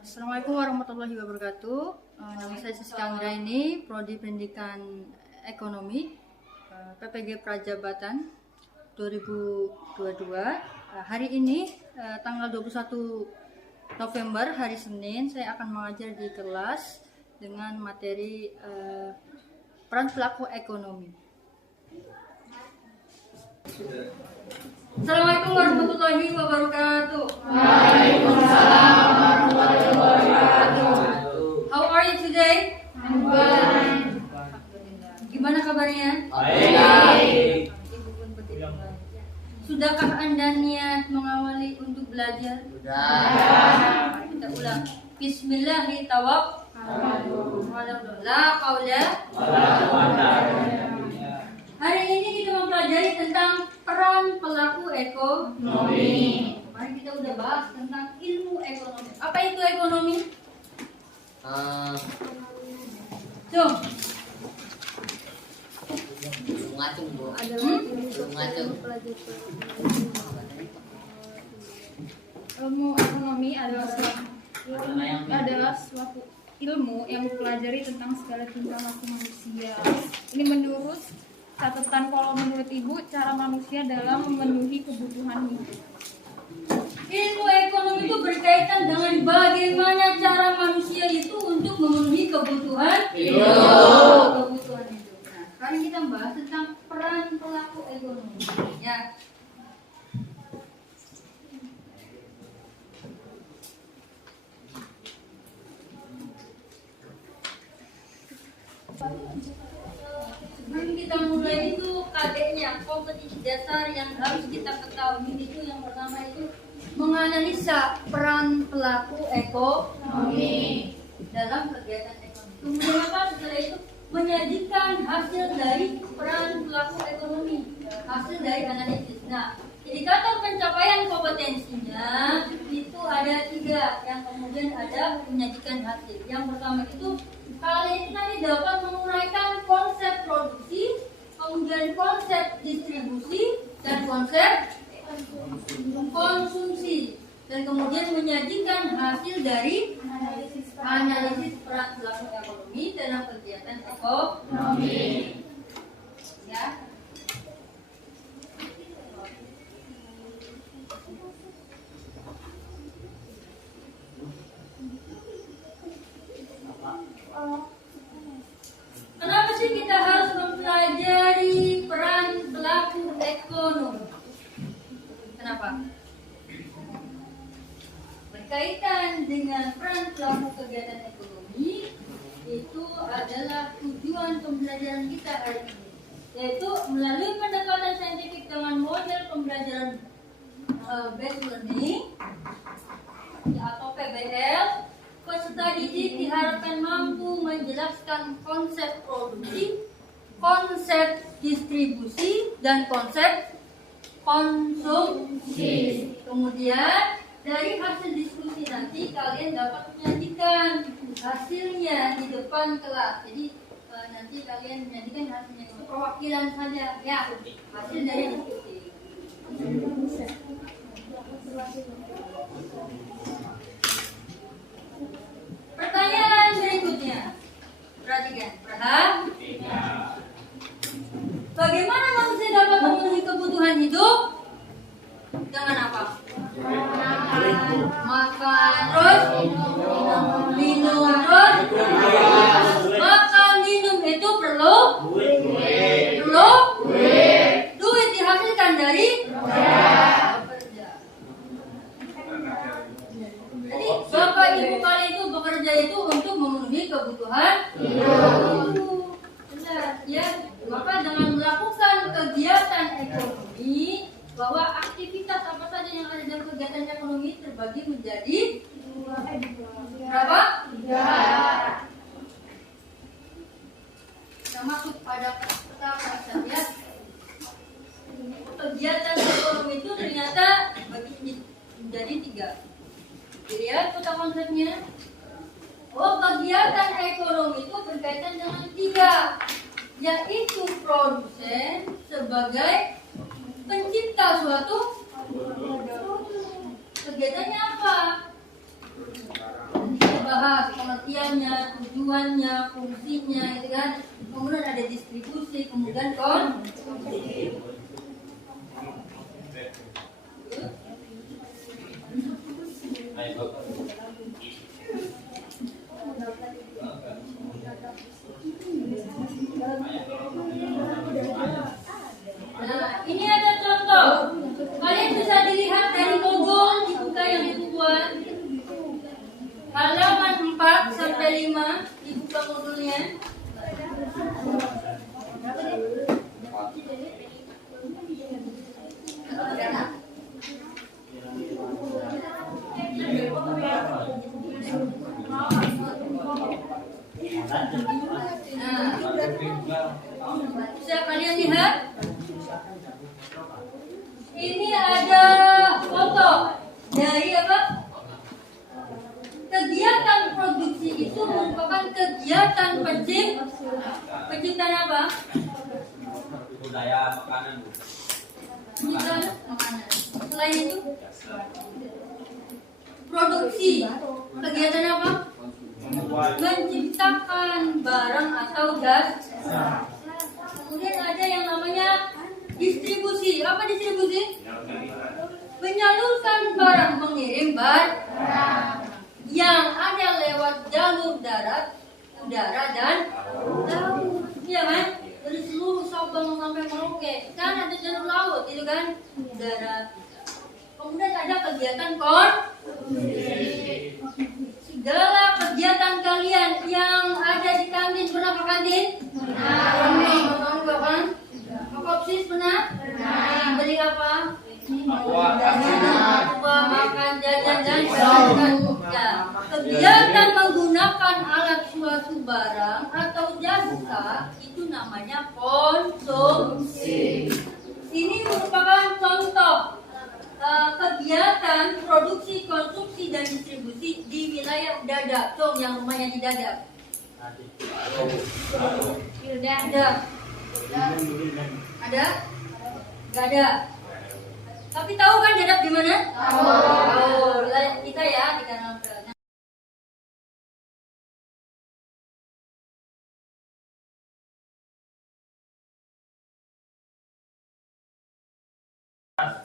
Assalamualaikum warahmatullahi wabarakatuh. Nama saya Siska Anggraini, Prodi Pendidikan Ekonomi, PPG Prajabatan 2022. Hari ini tanggal 21 November, hari Senin, saya akan mengajar di kelas dengan materi peran pelaku ekonomi. Assalamualaikum warahmatullahi wabarakatuh. Waalaikumsalam warahmatullahi wabarakatuh. How are you today? I'm fine. Gimana kabarnya? Baik. Sudahkah Anda niat mengawali untuk belajar? Sudah. Mari kita ulang. Bismillahirrahmanirrahim. La qaula. Hari ini kita mempelajari tentang peran pelaku ekonomi. Kemarin kita udah bahas tentang ilmu ekonomi. Apa itu ekonomi? Tuh. Ngacung, Bu. Ngacung. Ilmu ekonomi adalah suatu ilmu yang mempelajari tentang segala tingkah laku manusia. Ini menurut catatan, kalau menurut Ibu, cara manusia dalam memenuhi kebutuhan hidup. Ilmu ekonomi itu berkaitan dengan bagaimana cara manusia itu untuk memenuhi kebutuhan hidup. Nah, sekarang kita membahas tentang peran pelaku ekonomi. Ya. Sebelum kita mulai itu KD-nya, kompetisi dasar yang harus kita ketahui itu yang pertama itu menganalisa peran pelaku ekonomi dalam kegiatan ekonomi. Kemudian apa? Setelah itu menyajikan hasil dari peran pelaku ekonomi, hasil dari analisis. Nah, indikator pencapaian kompetensinya itu ada 3 yang kemudian ada menyajikan hasil. Yang pertama itu kalian itu nanti dapat menguraikan konsep produksi, kemudian konsep distribusi, dan konsep konsumsi, dan kemudian menyajikan hasil dari analisis peran pelaku ekonomi dalam kegiatan ekonomi. Ya. Kenapa sih kita harus mempelajari peran pelaku ekonomi? Kenapa? Berkaitan dengan peran pelaku kegiatan ekonomi, itu adalah tujuan pembelajaran kita hari ini, yaitu melalui pendekatan saintifik dengan model pembelajaran based learning atau PBL. Peserta didik diharapkan mampu menjelaskan konsep produksi, konsep distribusi, dan konsep konsumsi. Kemudian dari hasil diskusi nanti kalian dapat menyajikan hasilnya di depan kelas. Jadi nanti kalian menyajikan hasilnya, itu perwakilan saja ya, hasil dari diskusi. Pertanyaan berikutnya, perhatikan. Bagaimana manusia dapat memenuhi kebutuhan hidup? Dengan apa? Makan, terus minum, terus makan, minum itu perlu duit dihasilkan dari bekerja. Jadi bapak ibu kalian itu bekerja itu untuk memenuhi kebutuhan hidup. Benar ya. Maka dengan melakukan kegiatan ekonomi, bahwa aktivitas apa saja yang ada dalam kegiatan ekonomi terbagi menjadi berapa? 3. Kita masuk pada pertama saja. Kegiatan ekonomi itu ternyata bagi menjadi 3. Lihat peta konsepnya. Kegiatan ekonomi itu berkaitan dengan 3, yaitu produsen sebagai pencipta suatu kegiatannya apa? namanya, tujuannya, fungsinya, itu kan. Kemudian ada distribusi, kemudian konsumsi. Nah, ini ada contoh. Kalian bisa dilihat dari logo dibuka yang ibu buat. Halaman 4 sampai 5 dibuka modulnya. Nah, bisa kalian lihat? Ini ada foto dari apa? Kegiatan produksi itu merupakan kegiatan penciptaan apa? Budaya makanan. Penciptaan makanan. Selain itu, produksi kegiatan apa? Menciptakan barang atau jasa. Kemudian ada yang namanya distribusi. Apa distribusi? Menyalurkan barang, mengirim barang yang ada lewat jalur darat, udara, dan laut. Iya kan? Dari seluruh Sabang sampai Merauke kan ada jalur laut, itu kan? Darat. Kemudian ada kegiatan konsumsi. Segala kegiatan kalian yang ada di kantin, pernah ke kantin? Pernah kan? Kopsis pernah? Beli apa? Makan, jajan, dan ya. Kegiatan menggunakan alat suatu barang atau jasa itu namanya konsumsi. Ini merupakan contoh kegiatan produksi, konsumsi, dan distribusi di wilayah Dada. Cong, yang rumahnya di Dada. Ada? Ada? Gak ada. Tapi tahu kan Dadap di mana? Tahu. Kita ya di Kanal Belanda.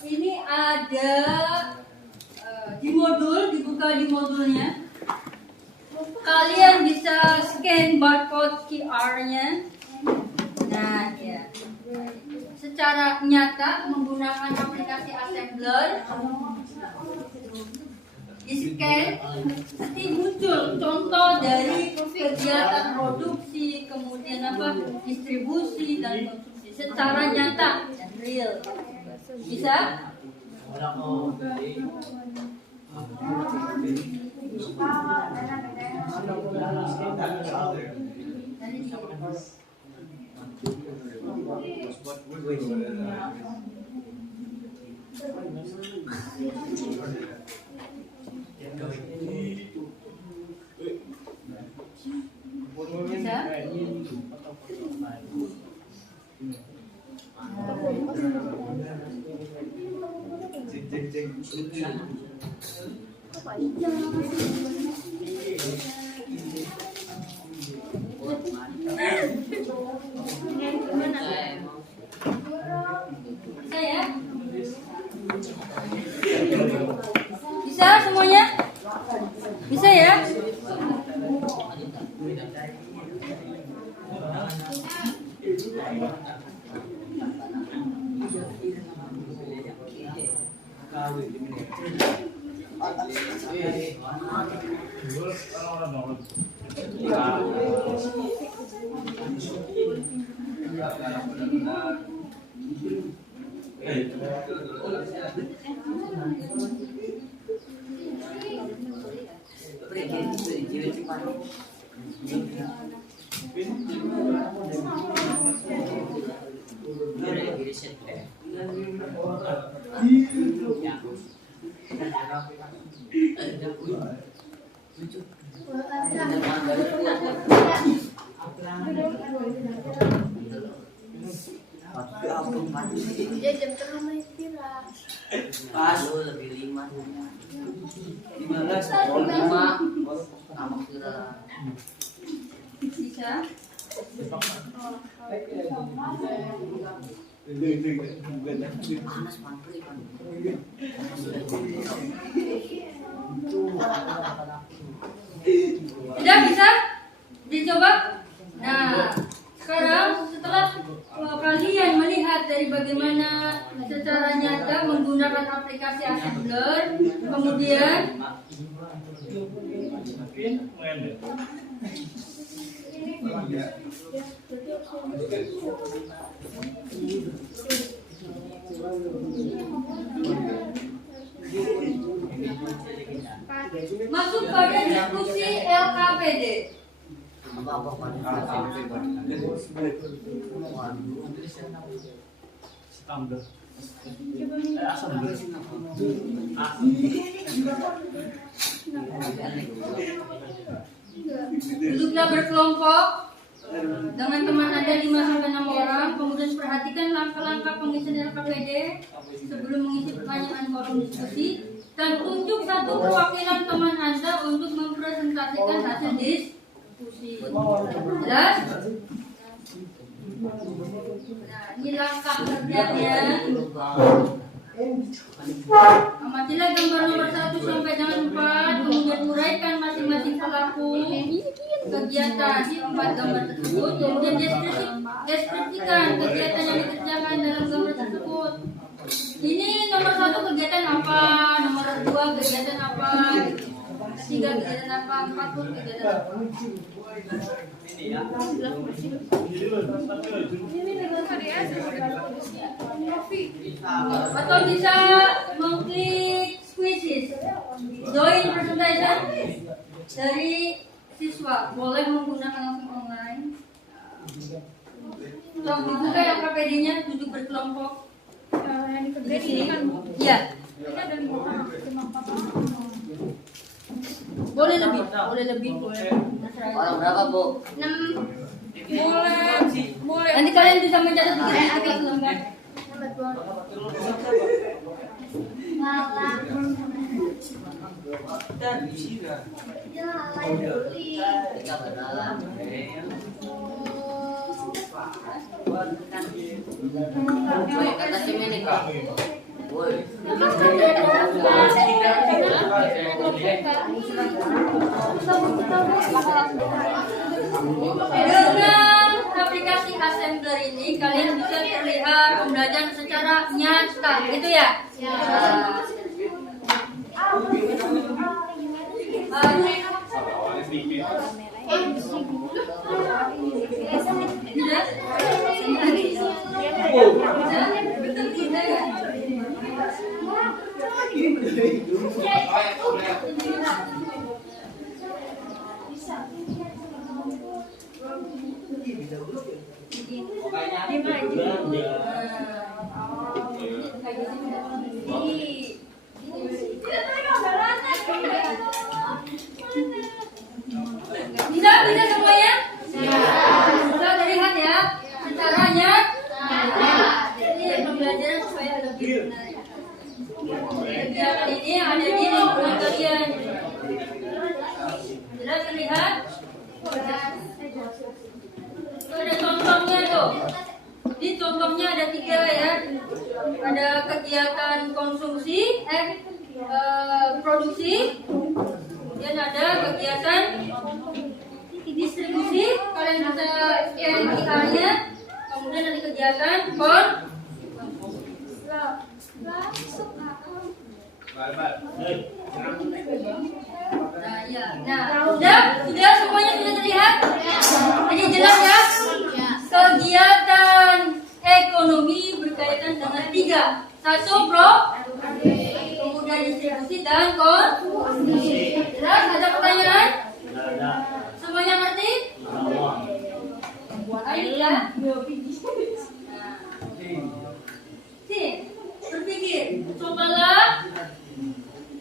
Ini ada di modul, dibuka di modulnya. Kalian bisa scan barcode QR-nya. Nah, ya. Secara nyata menggunakan aplikasi assembler, di scan, nanti muncul contoh dari kegiatan produksi, kemudian apa, distribusi dan konsumsi secara nyata dan real. Bisa? Bisa ya? Bisa semuanya? Bisa ya? Dia jam terlalu istirahat. Pas lebih 5. 15 sama kira Bisa? Panas mantri kan. Tidak bisa? Dicoba? Nah, sekarang setelah kalian melihat dari bagaimana secara nyata menggunakan aplikasi Assembler, kemudian masuk pada diskusi LKPD. Apa-apa Pak. Duduklah berkelompok dengan teman Anda 5-6 orang, kemudian perhatikan langkah-langkah pengisian LKPD sebelum mengisi pertanyaan kolom diskusi, dan tunjuk satu perwakilan teman Anda untuk mempresentasikan hasil diskusi. Jelas? Nah, ini langkah kerjanya. Amatilah gambar nomor 1 sampai dengan 4, kemudian uraikan masing-masing pelaku kegiatan di 4 gambar tersebut, kemudian deskripsikan kegiatan yang dikerjakan dalam gambar tersebut. Ini nomor 1 kegiatan apa, nomor 2 kegiatan apa, 3 kegiatan apa, 4 kegiatan apa. Atau bisa mengklik quizzes, join presentation dari siswa, boleh menggunakan langsung online. Coba buka LKPD-nya, duduk berkelompok. Yang dikerjain ini kan Bu. Iya, Ini ada 5 orang, 4 orang. boleh lebih, boleh. Orang berapa Bu? 6. Boleh. Nanti kalian bisa mencatat di lembar. Kita berdalam. Woi, kata si ini Kak. Woi. Dengan aplikasi Assembler ini kalian bisa terlihat pembelajaran secara nyata, gitu ya? Bisa semuanya? Bisa terlihat ya caranya. Jadi pembelajaran supaya lebih menarik. Kegiatan ini ada di lingkungan kalian. Jelas terlihat? Ada contohnya tuh. Di contohnya ada 3 ya. Ada kegiatan konsumsi, produksi, kemudian ada kegiatan distribusi, kalian bisa scan QR-nya, kemudian ada kegiatan sudah semuanya sudah terlihat? Jadi jelas ya? Kegiatan ekonomi berkaitan dengan 3. 1 kemudian distribusi dan konsumsi. Jelas? Ada pertanyaan? Semuanya ngerti? Ayo ya. Berpikir, cobalah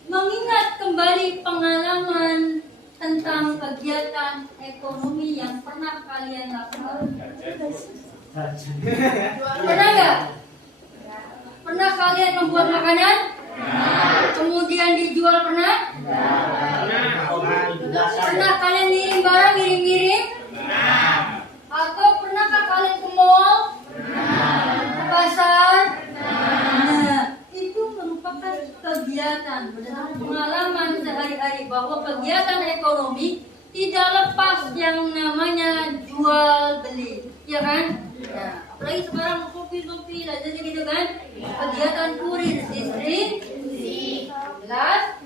mengingat kembali pengalaman tentang kegiatan ekonomi yang pernah kalian lakukan. Pernah nggak? Pernah kalian membuat makanan? Kemudian dijual pernah? Pernah kalian ngirim barang sehari-hari bahwa kegiatan ekonomi tidak lepas yang namanya jual beli, ya kan? Nah, apalagi sekarang kopi aja gitu kan? Kegiatan kurir, distribusi, jelas?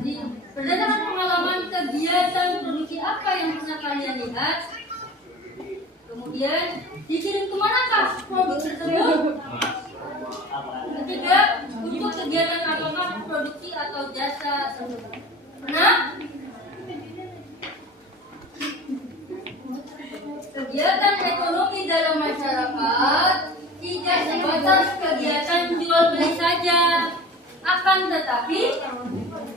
Jadi, berdasarkan pengalaman kegiatan produksi apa yang pernah kalian lihat, kemudian dikirim kemanakah produk tersebut? Ketiga, untuk kegiatan apakah produksi atau jasa tersebut? Pernah? Kegiatan ekonomi dalam masyarakat tidak sebatas kegiatan jual beli saja, akan tetapi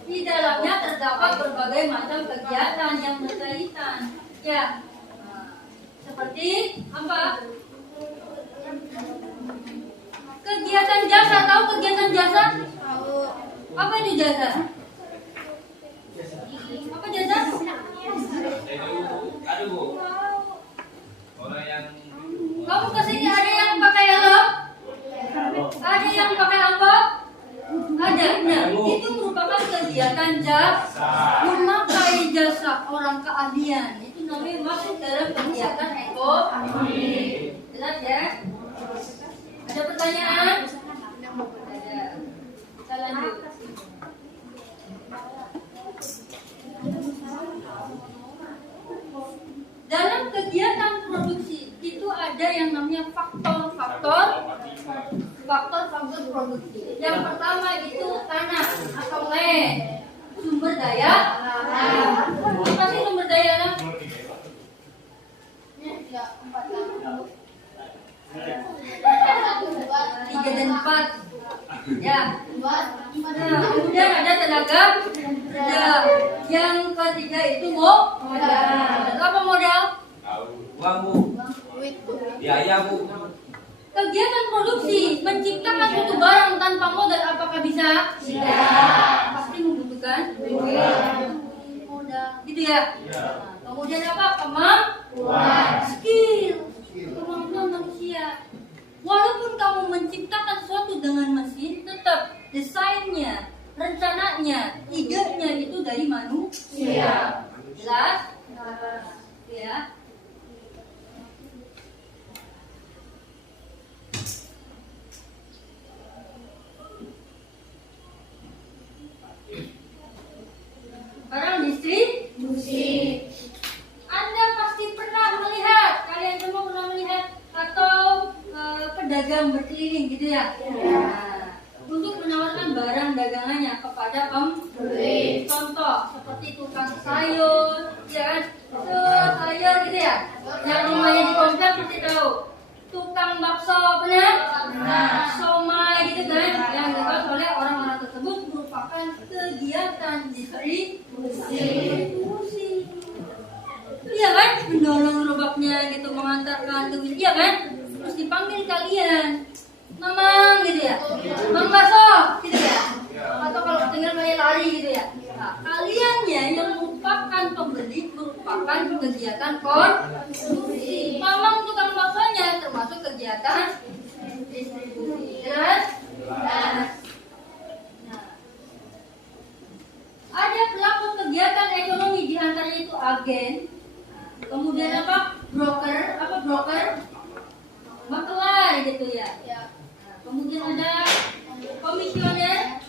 di dalamnya terdapat berbagai macam kegiatan yang berkaitan. Ya, seperti apa? Kegiatan jasa, tahu kegiatan jasa? Apa itu jasa? Apa jasa? Aduh Bu. Orang yang Kamu kesini ada yang pakai helm? Ada yang pakai apa? Ada. Nah, itu merupakan kegiatan jasa. Memakai jasa orang keahlian itu namanya masuk dalam kegiatan ekonomi. Jelas ya? Ada pertanyaan? Ada. Kita lanjut. Dalam kegiatan produksi itu ada yang namanya faktor-faktor produksi. Yang pertama itu tanah atau land, sumber daya alam. Apa sih sumber daya alam? Tiga dan empat. Ya. Nah, kemudian ada tenaga kerja. Yang ketiga itu modal. Apa modal? uang Bu. Biaya Bu. Kegiatan produksi menciptakan suatu barang tanpa modal apakah bisa? Tidak. Pasti membutuhkan modal. Gitu ya? Nah, kemudian apa? Kemampuan. Kemampuan manusia. Walaupun kamu menciptakan sesuatu dengan mesin, tetap desainnya, rencananya, idenya itu dari manusia. Jelas? Ya. Sekarang distribusi. Anda pasti pernah melihat, kalian semua pernah melihat atau pedagang berkeliling gitu ya. Nah, untuk menawarkan barang dagangannya kepada pembeli. Contoh seperti tukang sayur, ya kan? Sayur gitu ya. Yang rumahnya di komplek pasti tahu. Tukang bakso pernah? Somai gitu kan? Yang dibuat oleh orang-orang tersebut merupakan kegiatan distribusi. Iya kan? Mendorong gerobaknya gitu, mengantarkan ke iya kan? Terus dipanggil kalian, Mamang gitu ya, Mang Bakso gitu ya, atau kalau tinggal kayak lari gitu ya. Nah, kaliannya yang merupakan pembeli merupakan kegiatan konsumsi. Mamang tukang baksonya termasuk kegiatan distribusi. Jelas? Nah, ada pelaku kegiatan ekonomi di antaranya itu agen. Kemudian apa? Broker, makelar gitu ya. Nah, kemudian ada komisioner,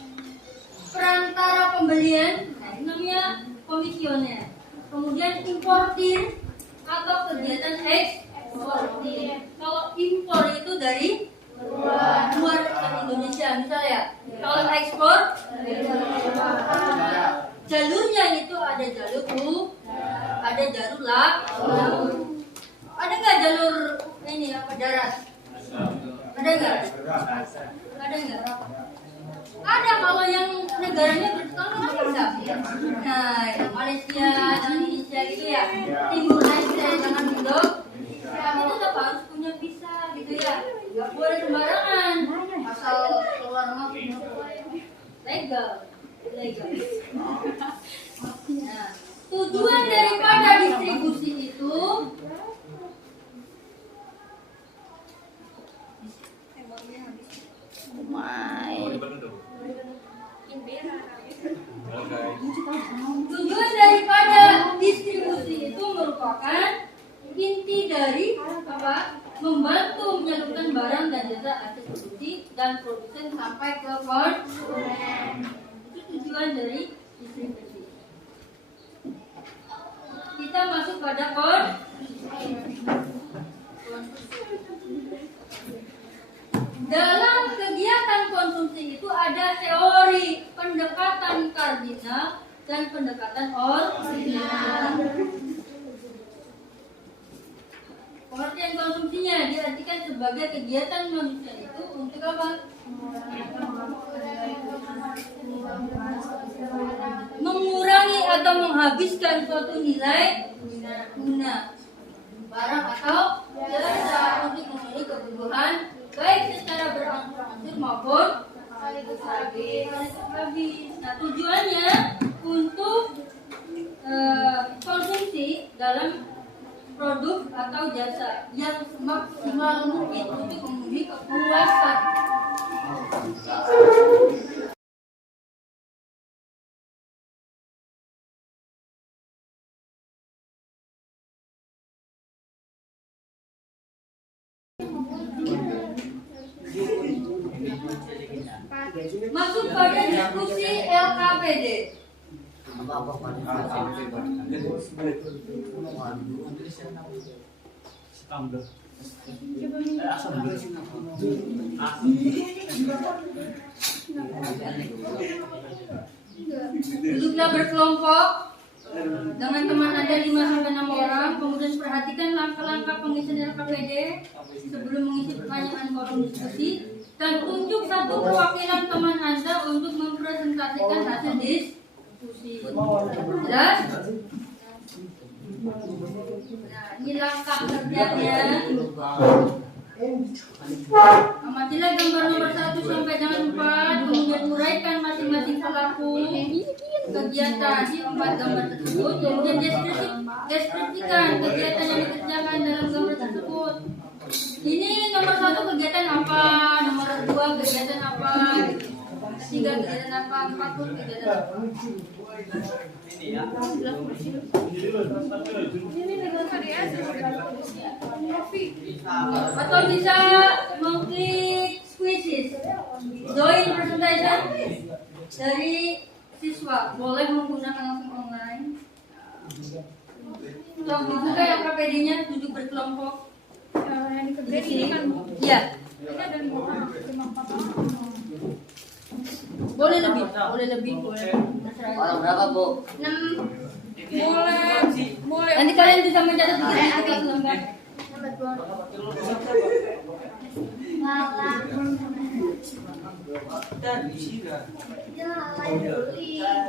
perantara pembelian, nah, ini namanya komisioner. Kemudian importir atau kegiatan eksportir. Kalau impor itu dari luar Indonesia misalnya. Kalau ekspor jalurnya itu ada jalur ada jalur laut. Ada nggak jalur ini apa darat? Ada nggak? Ada nggak? Ada kalau yang negaranya bertetangga kan bisa. Nah, yang Malaysia, Indonesia gitu ya. Timur Asia dengan Indo. Itu tetap harus punya visa gitu ya. Nggak boleh sembarangan. Asal keluar masuk legal. Nah, tujuan daripada distribusi itu Main. Tujuan daripada distribusi itu merupakan inti dari apa? Membantu menyalurkan barang dan jasa hasil produksi dan produsen sampai ke konsumen. Itu tujuan dari distribusi. Kita masuk pada dalam kegiatan konsumsi itu ada teori pendekatan kardinal dan pendekatan ordinal. Pengertian konsumsinya diartikan sebagai kegiatan manusia itu untuk apa? Mengurangi atau menghabiskan suatu nilai guna barang atau jasa untuk memenuhi kebutuhan baik secara berangsur-angsur maupun habis. Nah, tujuannya untuk konsumsi dalam produk atau jasa yang semaksimal mungkin untuk memenuhi kepuasan. Masuk pada diskusi LKPD. Duduklah berkelompok dengan teman Anda 5-6 orang, kemudian perhatikan langkah-langkah pengisian LKPD sebelum mengisi pertanyaan kolom diskusi, dan tunjuk satu perwakilan teman Anda untuk mempresentasikan hasil diskusi. Jelas? Nah, ini langkah kerjanya. Amatilah gambar nomor 1 sampai dengan 4, kemudian uraikan masing-masing pelaku kegiatan di 4 gambar tersebut, kemudian deskripsikan kegiatan yang dikerjakan dalam gambar tersebut. Ini nomor 1 kegiatan apa, nomor 2 kegiatan apa, 3 kegiatan apa, 4 kegiatan apa. Atau bisa mengklik quizzes, join presentation dari siswa, boleh menggunakan langsung online. Coba dibuka ya KPD-nya, duduk berkelompok. Yang dikerjain ini kan Bu? Iya. Ini ada 5 orang, cuma 4 orang. Boleh lebih, boleh. Orang berapa, Bu? 6. Boleh. Nanti kalian bisa mencatat di kelas lembar.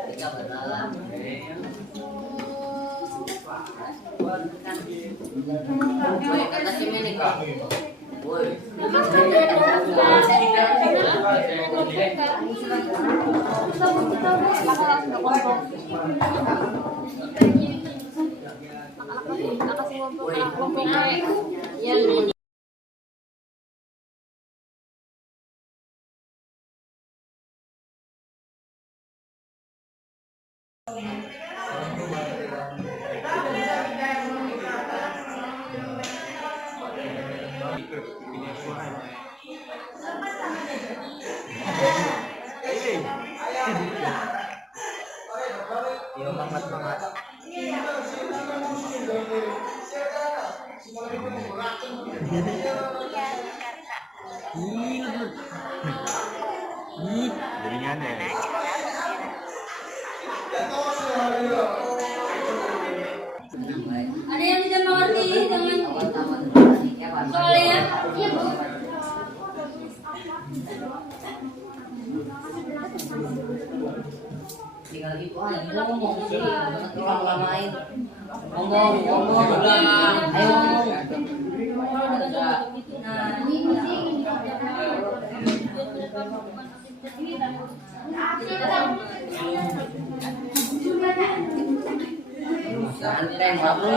Kita berdalam. Kata si Menika. Woi. Yo banget. Jaringan ya. Ada yang tidak mengerti dengan soalnya? Iya, Bu. Tinggal itu aja ngomong sih, jangan lama-lamain. Ngomong. Ayo ngomong. Nah, ini Ganteng, bagus.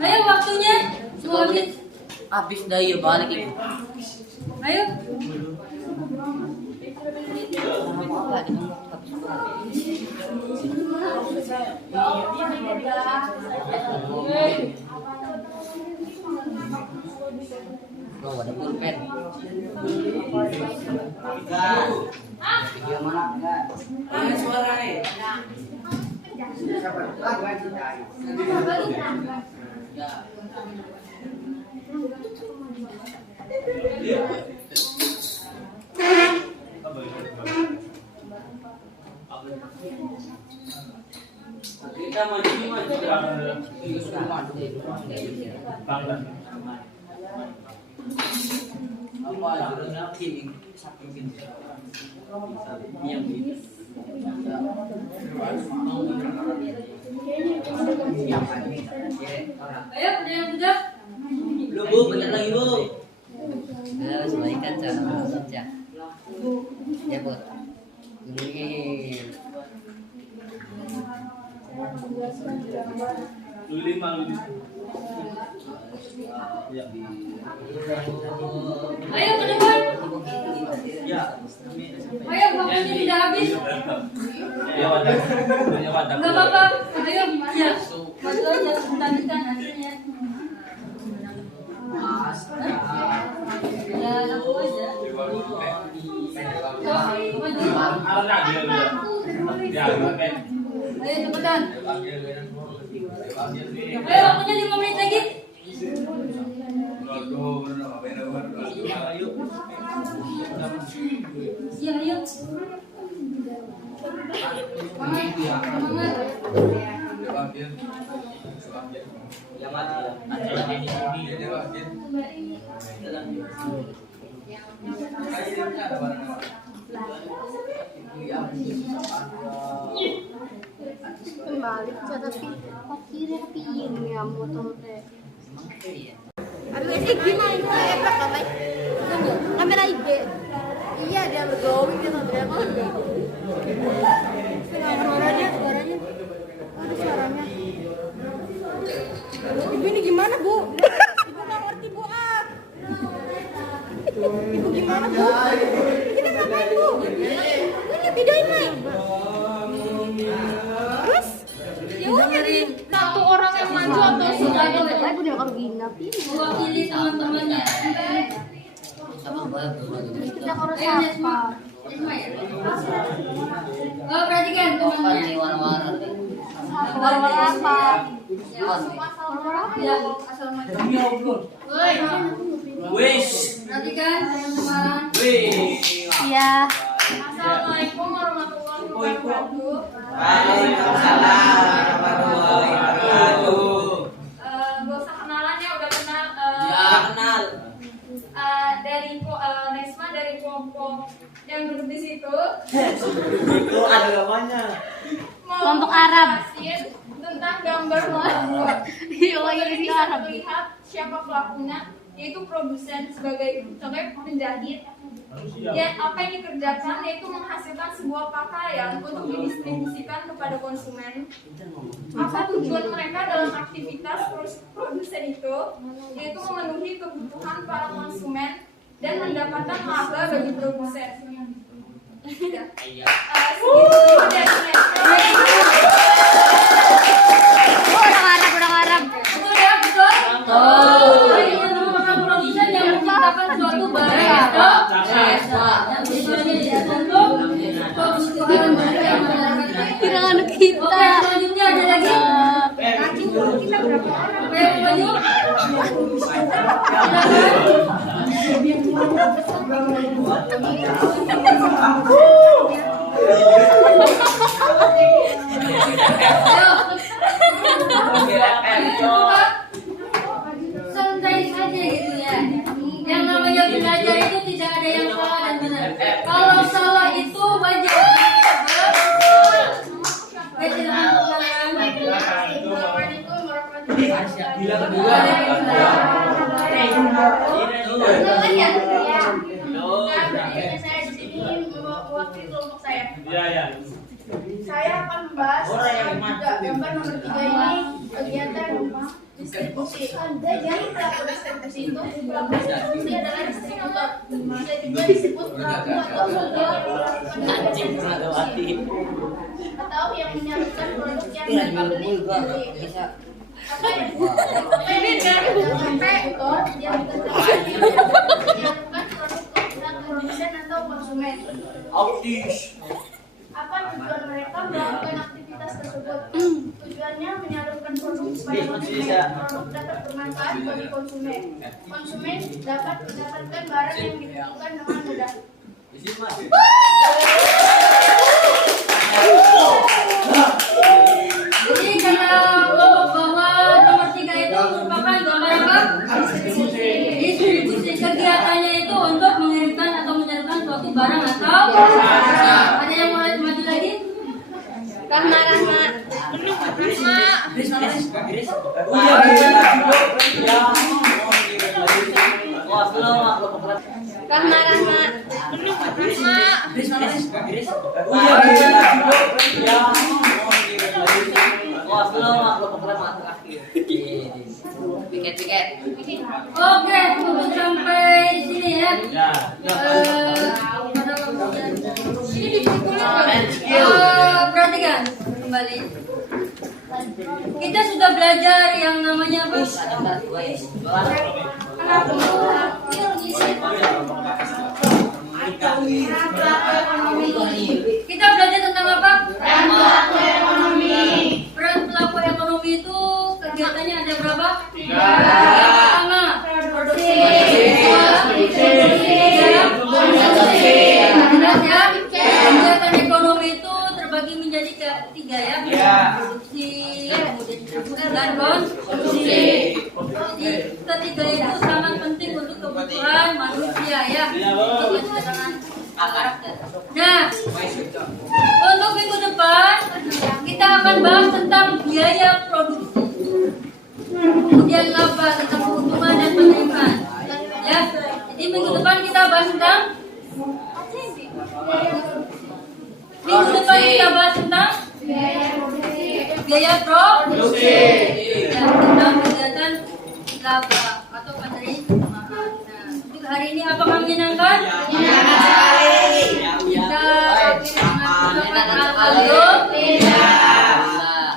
Ayo waktunya 2 menit. Habis dah ya balik ibu. Ayo. Oh, ada pulpen. Video mana? Ada suara nih. Kita maju Ayo, ada yang udah? Belum bu, bentar lagi bu. Udah sebaikkan cara masuknya. Ya bu. Ini. Ayo ke depan. Ayo waktunya tidak habis. Enggak apa-apa. Ayo, ya. Betul, jangan sentanikan hasilnya. Ya, aku aja. Ayo cepetan. Ayo waktunya 5 menit lagi. Iya, ayo. Semangat. Balik tapi kok kira piye ya motor teh. Aduh ini gimana itu enak kamera. Kamera IG. Iya dia bergowing dia sampai apa enggak. Suaranya. Ada suaranya. Ibu ini gimana, Bu? Ibu nggak ngerti, Bu. Ibu gimana, Bu? Kita ngapain, Bu? Ini videoin, Mai. Terus? Ya udah jadi Satu orang yang maju atau satu? aku udah kalau gini Mewakili teman-temannya. terus kita harus Ayo, Nesma. apa? Nesma ya? Oh, perhatikan temannya. Warna-warna. Warna apa? Ya, asal maju. Woi, Wish. perhatikan teman-teman. Iya. Assalamualaikum warahmatullahi wabarakatuh. Waalaikumsalam warahmatullahi wabarakatuh. Gak usah kenalan ya, udah kenal. Ya kenal. Dari Nesma dari kelompok yang duduk di situ. Itu ada namanya. Mau Kelompok Arab. jelasin tentang gambar tersebut. Iya, ini di Arab. Melihat siapa pelakunya, yaitu produsen sebagai penjahit. Ya, apa yang dikerjakan yaitu menghasilkan sebuah pakaian untuk didistribusikan kepada konsumen. Apa tujuan mereka dalam aktivitas produsen itu? Yaitu memenuhi kebutuhan para konsumen dan mendapatkan laba bagi produsen. Segitu dari mereka. Orang Arab. Betul ya, betul? Ini merupakan produsen yang menciptakan suatu barang atau jasa. Yang tujuannya untuk produksi barang yang mendapatkan. Kira anak kita. Oke, selanjutnya ada lagi. Kita berapa orang? Oke, lanjut. Santai saja gitu ya. Yang namanya belajar itu tidak ada yang salah dan benar. Kalau salah itu wajar. Assalamualaikum warahmatullahi wabarakatuh. Waalaikumsalam. Namanya? Ya. Oh, Nah, berdirinya saya di sini mewakili kelompok saya. Iya, iya. Saya akan membahas gambar nomor 3 ini kegiatan distribusi. Jadi pelaku distribusi itu distribusi adalah distributor. Bisa juga disebut pelaku atau Anjing ada hati. atau yang menyalurkan produk yang Iya, mereka beli juga sendiri. bisa. Ini kan distributor yang menyalurkan produk ke produsen atau konsumen. Apa tujuan mereka melakukan aktivitas tersebut? Tujuannya menyalurkan produk kepada konsumen. Produk dapat bermanfaat bagi konsumen. Konsumen dapat mendapatkan barang yang dibutuhkan dengan mudah. Jadi karena kelompok bawah nomor 3 itu merupakan gambar apa? Distribusi. Kegiatannya itu untuk mengirimkan atau menyalurkan suatu barang atau ada yang mau maju lagi? Rahma. Piket. Oke, cukup sampai di sini ya. Ya. Perhatikan kembali. Kita sudah belajar yang namanya apa? Kita belajar tentang apa? Peran pelaku ekonomi itu kegiatannya ada berapa? Pertama, produksi. Jelas ya? Kegiatan ekonomi itu terbagi menjadi tiga ya. Produksi, kemudian distribusi dan konsumsi. Jadi ketiga itu sangat penting untuk kebutuhan manusia ya. Untuk kesetaraan karakter. Nah, untuk minggu depan kita akan bahas tentang biaya produksi. Kemudian laba tentang keuntungan dan penerimaan. Ya, jadi minggu depan kita bahas tentang biaya produksi. Ya, tentang kegiatan laba atau penerimaan. Nah, untuk hari ini apakah menyenangkan?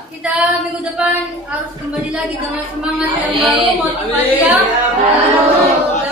Kita minggu depan harus kembali lagi dengan semangat yang baru, motivasi yang baru.